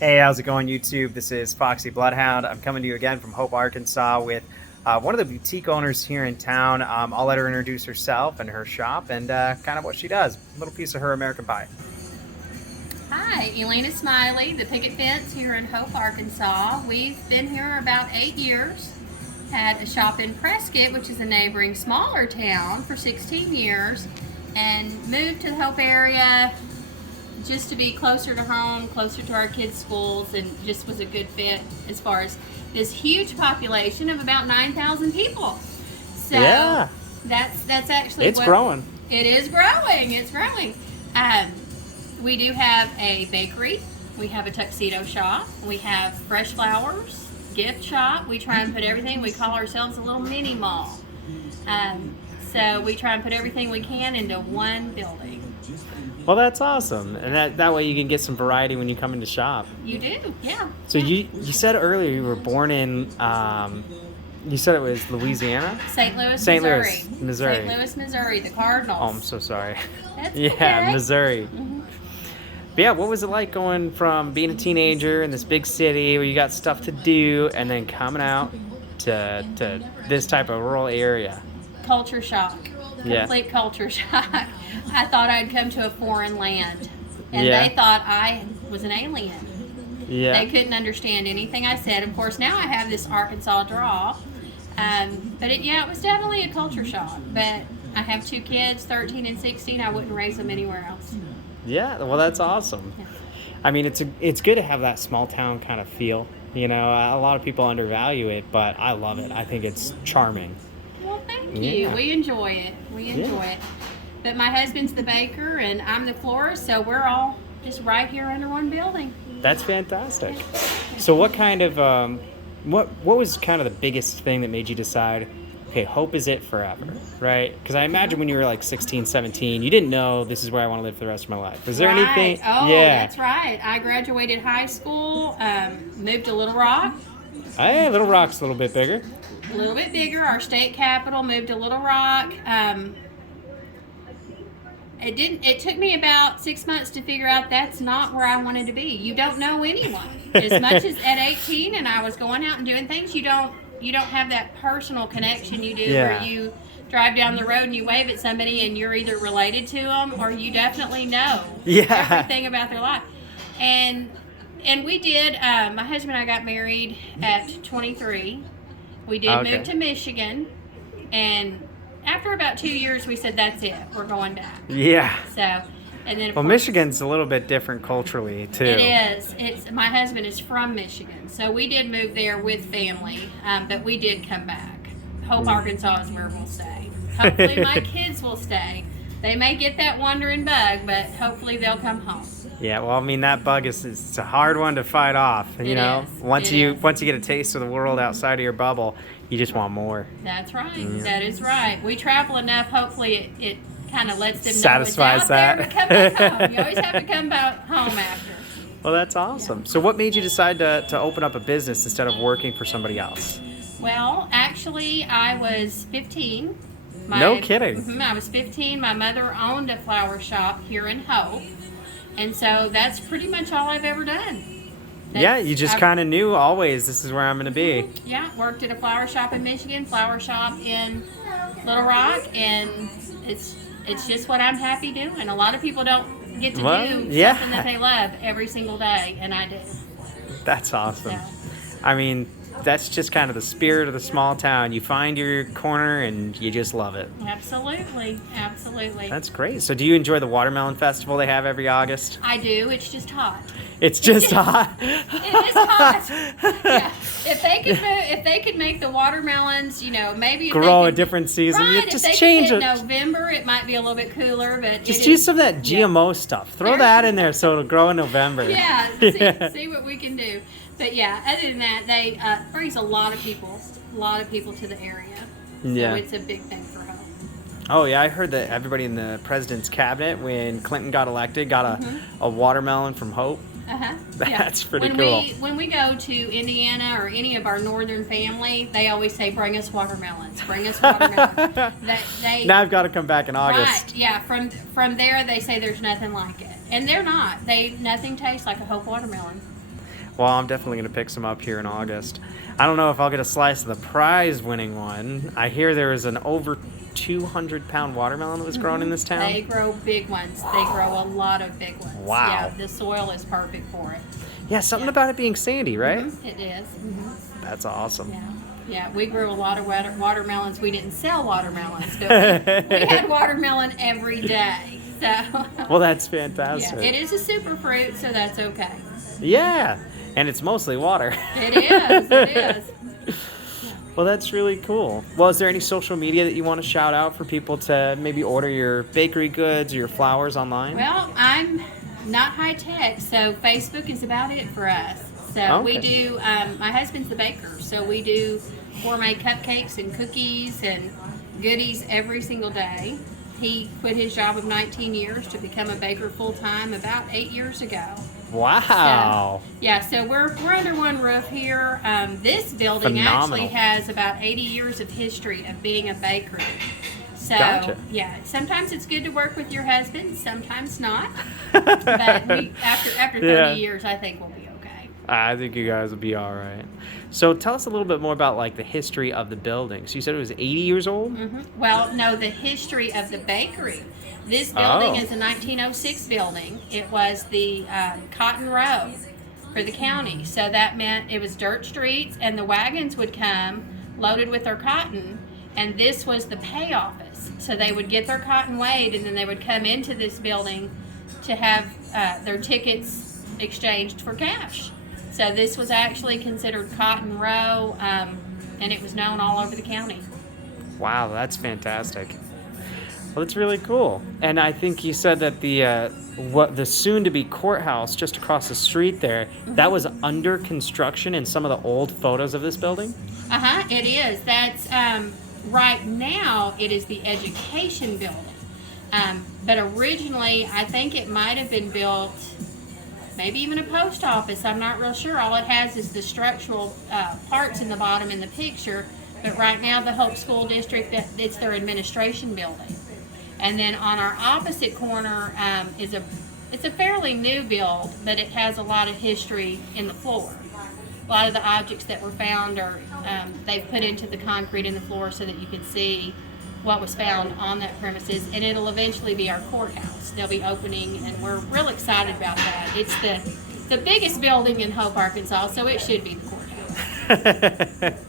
Hey, how's it going, YouTube? This is Foxy Bloodhound. I'm coming to you again from Hope, Arkansas with one of the boutique owners here in town. I'll let her introduce herself and her shop and kind of what she does. A little piece of her American pie. Hi, Elena Smiley, the Picket Fence here in Hope, Arkansas. We've been here about 8 years. Had a shop in Prescott, which is a neighboring smaller town, for 16 years, and moved to the Hope area just to be closer to home, closer to our kids' schools, and just was a good fit as far as this huge population of about 9,000 people. So Yeah. that's actually It's growing. It is growing. It's growing. We do have a bakery. We have a tuxedo shop. We have fresh flowers, gift shop. We try and put everything. We call ourselves a little mini mall. So we try and put everything we can into one building. Well, that's awesome. And that way you can get some variety when you come into shop. You do, yeah. So you said earlier you were born in, you said it was Louisiana? St. Louis, St. Missouri. Louis, Missouri. St. Louis, Missouri, the Cardinals. Oh, I'm so sorry. That's Yeah, okay. Missouri. But yeah, what was it like going from being a teenager in this big city where you got stuff to do and then coming out to this type of rural area? Culture shock. Yeah. Complete culture shock. I thought I'd come to a foreign land, and Yeah. they thought I was an alien. Yeah. They couldn't understand anything I said. Of course, now I have this Arkansas drawl, but it was definitely a culture shock. But I have 2 kids, 13 and 16. I wouldn't raise them anywhere else. Yeah, well, that's awesome. Yeah. I mean, it's good to have that small town kind of feel. You know, a lot of people undervalue it, but I love it. I think it's charming. Well, thank you. Yeah. We enjoy it. We enjoy it. But my husband's the baker, and I'm the florist, so we're all just right here under one building. That's fantastic. So what kind of, what was kind of the biggest thing that made you decide, okay, Hope is it forever, right? Because I imagine when you were like 16, 17, you didn't know this is where I want to live for the rest of my life. Was there anything? Oh, yeah. that's right. I graduated high school, moved to Little Rock, Hey, Little Rock's a little bit bigger. a little bit bigger, our state capital, moved to Little Rock. It took me about 6 months to figure out that's not where I wanted to be. You don't know anyone. As much as at 18 and I was going out and doing things, you don't have that personal connection you do Yeah. where you drive down the road and you wave at somebody and you're either related to them or you definitely know Yeah. everything about their life. And we did, my husband and I got married at 23. We did Okay. move to Michigan, and after about 2 years, we said, that's it. We're going back. Yeah. So, and then of Well, course, Michigan's a little bit different culturally, too. it is. My husband is from Michigan, so we did move there with family, but we did come back. Hope, Arkansas is where we'll stay. Hopefully, my kids will stay. They may get that wandering bug, but hopefully they'll come home. Yeah, well, I mean, that bug it's a hard one to fight off, you It know? is. Once It you is. get a taste of the world outside of your bubble, you just want more. That's right. That is right. We travel enough. Hopefully, it kind of lets them Satisfies know it's out there that. to come back home. You always have to come back home after. Well, that's awesome. So what made you decide to open up a business instead of working for somebody else? Well, actually, I was 15. No kidding. I was 15. My mother owned a flower shop here in Hope. And so that's pretty much all I've ever done. Yeah, you just I've- kind of knew always this is where I'm going to be. Yeah, worked at a flower shop in Michigan, flower shop in Little Rock, and it's just what I'm happy doing. A lot of people don't get to Well, do yeah. something that they love every single day, and I do. That's awesome. So, I mean, that's just kind of the spirit of the small town. You find your corner and you just love it. absolutely, absolutely. That's great. So do you enjoy the watermelon festival they have every August? I do. It's just hot. It's just hot. It is hot. Yeah. If they could make the watermelons, maybe if Grow they a could, different season. Right, You if just they change could it. hit November, it might be a little bit cooler, but Just it use is- some of that yeah. GMO stuff. Throw There- that in there so it'll grow in November. Yeah, Yeah. see what we can do. But yeah, other than that, they brings a lot of people to the area. Yeah. So it's a big thing for Hope. Oh yeah, I heard that everybody in the president's cabinet when Clinton got elected got a watermelon from Hope. Uh-huh. That's pretty when cool. When we go to Indiana or any of our northern family, they always say, "Bring us watermelons. Bring us watermelons." they Now I've got to come back in August. Right, yeah. From there, they say there's nothing like it, and they're not. Nothing tastes like a Hope watermelon. Well, I'm definitely going to pick some up here in August. I don't know if I'll get a slice of the prize-winning one. I hear there is an over 200-pound watermelon that was grown in this town. They grow big ones. They grow a lot of big ones. Wow. Yeah, the soil is perfect for it. Yeah, something about it being sandy, right? It is. That's awesome. Yeah. Yeah, we grew a lot of watermelons. We didn't sell watermelons, but we had watermelon every day. So. Well, that's fantastic. Yeah, it is a super fruit, so that's okay. Yeah, and it's mostly water. It is. It is. Well, that's really cool. Well, is there any social media that you want to shout out for people to maybe order your bakery goods or your flowers online? Well, I'm not high tech, so Facebook is about it for us. So we do, my husband's the baker, so we do gourmet cupcakes and cookies and goodies every single day. He quit his job of 19 years to become a baker full-time about 8 years ago. Wow. So we're under one roof here. This building Phenomenal. actually has about 80 years of history of being a bakery. So, Gotcha. yeah, sometimes it's good to work with your husband, sometimes not. But after 30 years, I think we'll be okay. I think you guys will be all right. So tell us a little bit more about like the history of the building. So you said it was 80 years old? Well, no, the history of the bakery. This building is a 1906 building. It was the cotton row for the county. So that meant it was dirt streets, and the wagons would come loaded with their cotton, and this was the pay office. So they would get their cotton weighed, and then they would come into this building to have their tickets exchanged for cash. So this was actually considered Cotton Row, and it was known all over the county. Wow, that's fantastic. Well, that's really cool. And I think you said that the soon-to-be courthouse just across the street there, that was under construction in some of the old photos of this building? It is. That's right now it is the education building. But originally, I think it might have been built, maybe even a post office. I'm not real sure. All it has is the structural parts in the bottom in the picture. But right now, the Hope School District, it's their administration building. And then on our opposite corner it's a fairly new build, but it has a lot of history in the floor. A lot of the objects that were found are they've put into the concrete in the floor so that you can see what was found on that premises, and it'll eventually be our courthouse. They'll be opening, and we're real excited about that. It's the biggest building in Hope, Arkansas, so it should be the courthouse.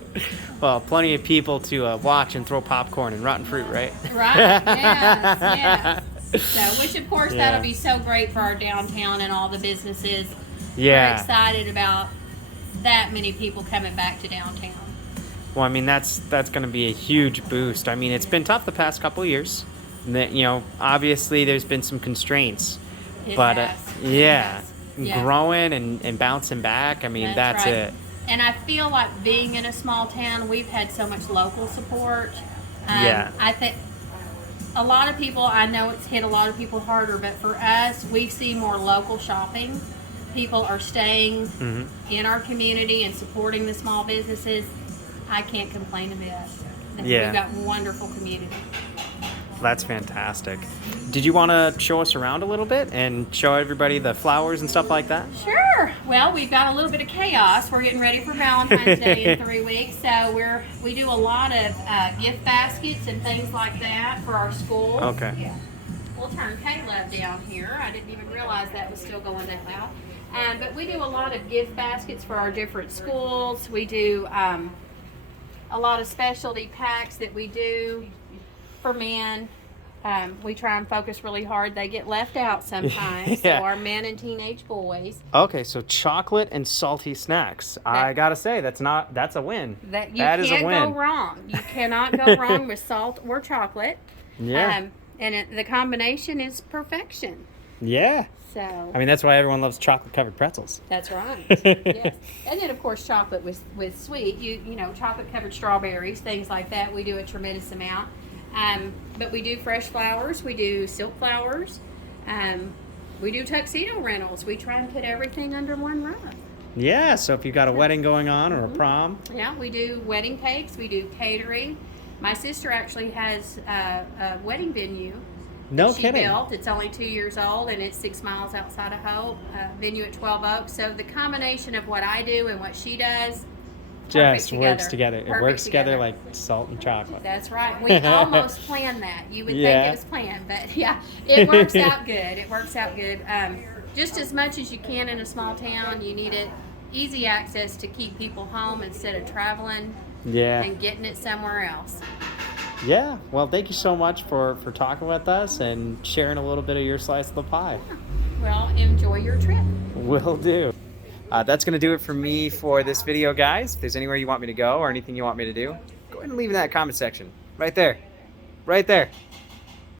Well, plenty of people to watch and throw popcorn and rotten fruit, right? Right, yes. So, which of course that'll be so great for our downtown and all the businesses. Yeah. We're excited about that many people coming back to downtown. Well, I mean, that's going to be a huge boost. I mean, it's been tough the past couple of years. Obviously there's been some constraints. It but has. Growing and bouncing back, I mean, that's right. it. And I feel like being in a small town, we've had so much local support. I think a lot of people, I know it's hit a lot of people harder, but for us, we see more local shopping. People are staying in our community and supporting the small businesses. I can't complain a bit. We've got wonderful community. That's fantastic. Did you want to show us around a little bit and show everybody the flowers and stuff like that? Sure. Well, we've got a little bit of chaos. We're getting ready for Valentine's Day in 3 weeks, so we do a lot of gift baskets and things like that for our schools. Okay. Yeah. We'll turn Caleb down here. I didn't even realize that was still going that loud. But we do a lot of gift baskets for our different schools. We do a lot of specialty packs that we do for men. We try and focus really hard. They get left out sometimes. Yeah. So our men and teenage boys. Okay, so chocolate and salty snacks. I gotta say, that's a win. That is a win. Go wrong. You cannot go wrong with salt or chocolate. Yeah. The combination is perfection. Yeah. So. I mean, that's why everyone loves chocolate-covered pretzels. That's right. Yes. And then, of course, chocolate with sweet. You know, chocolate-covered strawberries, things like that. We do a tremendous amount. But we do fresh flowers. We do silk flowers. We do tuxedo rentals. We try and put everything under one roof. Yeah, so if you've got a wedding going on or a prom. Yeah, we do wedding cakes. We do catering. My sister actually has a wedding venue No she kidding. built. It's only 2 years old, and it's 6 miles outside of Hope. Venue at 12 Oaks. So the combination of what I do and what she does, Just works together. It Perfect works together together. like salt and chocolate. That's right. We almost planned that. You would think Yeah. it was planned, but yeah, it works out good. It works out good. Just as much as you can in a small town, you need it easy access to keep people home instead of traveling Yeah. and getting it somewhere else. Yeah. Well, thank you so much for talking with us and sharing a little bit of your slice of the pie. Well, enjoy your trip. Will do. That's going to do it for me for this video, guys. If there's anywhere you want me to go or anything you want me to do, go ahead and leave in that comment section. Right there. Right there.